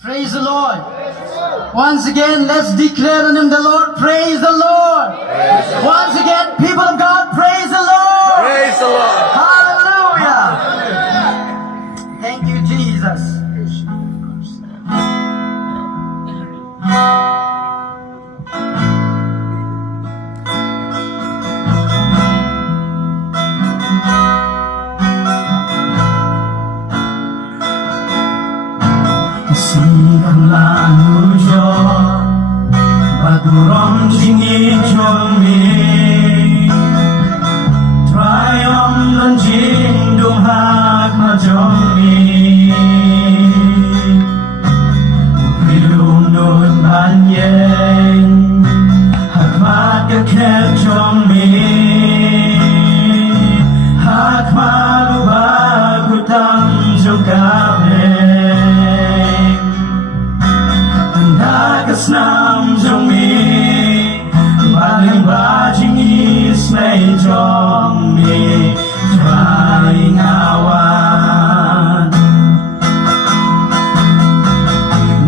Praise the Lord. Once again, let's declare the name of the Lord. Praise the Lord. Once again, people of God, praise the Lord. Praise the Lord. Hallelujah. Thank you, Jesus. Siang lalu jo Bagurom jingi jomi Trayom dan jindung hak majomi Upilum nun banyeng Hak mat keket jomi Hak malu bagutam jogame Nam jong mi Baling bajing is may jong mi Trying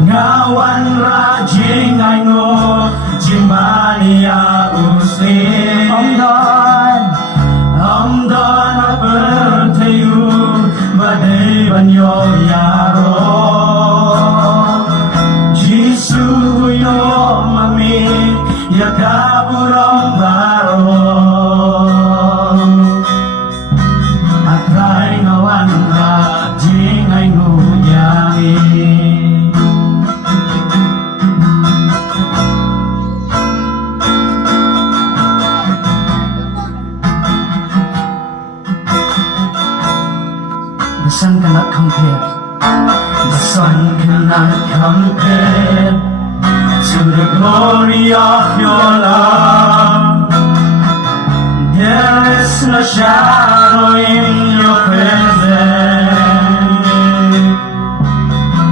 Ngawan rajing ay ngo Jimani usli Om don bertayu Badai banyo yaro Yakaburong baro At ray ngawan rajing ay nguyahi The sun cannot compare The sun cannot compare to the glory of your love. There is no shadow in your presence.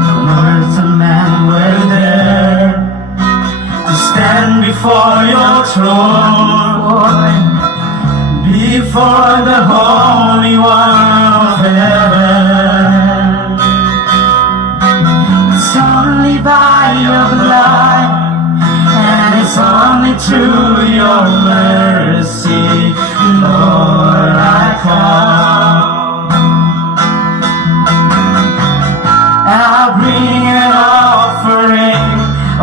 No mortal man will dare to stand before your throne, before the Holy One of heaven. It's only by your blood, and it's only through your mercy, Lord, I come. And I bring an offering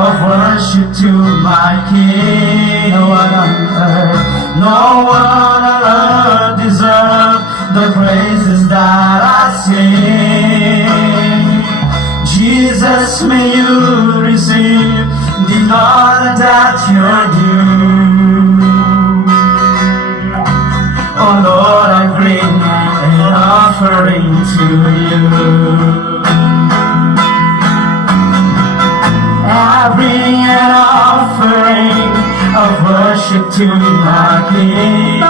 of worship to my King. No one on earth deserves the praises that I sing. Jesus, may you receive the honor that you're due. Oh Lord, I bring an offering to you. I bring an offering of worship to my King.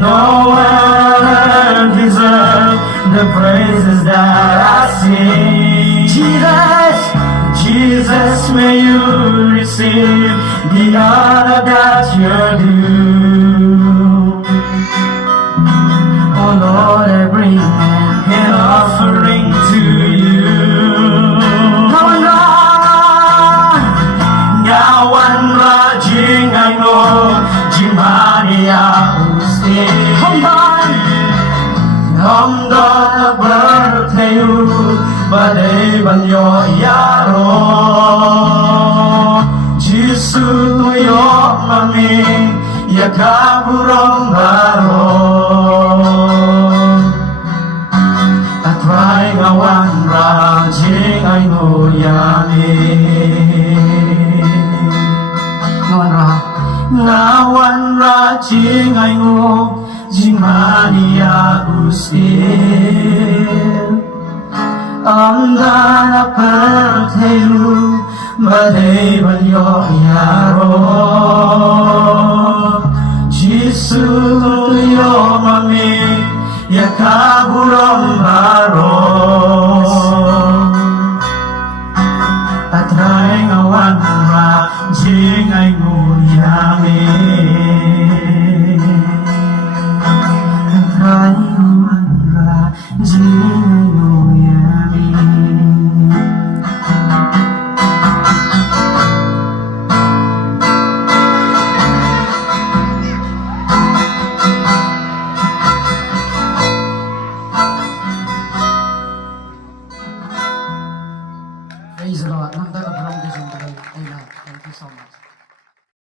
No one deserves the praises that I sing. Jesus, may you receive the honor that you're due. Oh Lord, I bring an offering to you. Ngawan rajing ay mo, Jimania usti. Hamdan bertayu badai banyo yaro Jisu yo mami yakaburong baro Atray ngawan rajing ay nguyami Ngawan rajing ay nguyami Jimania ustil Amdana pertayu Badai banyo yaro Jisu yo mami Yakaburong baro Atray ngawan rajing ay nguyami Atray ngawan rajing ay nguyami Praise the Lord. Nam ta ka prong ki sum Amen. Thank you so much.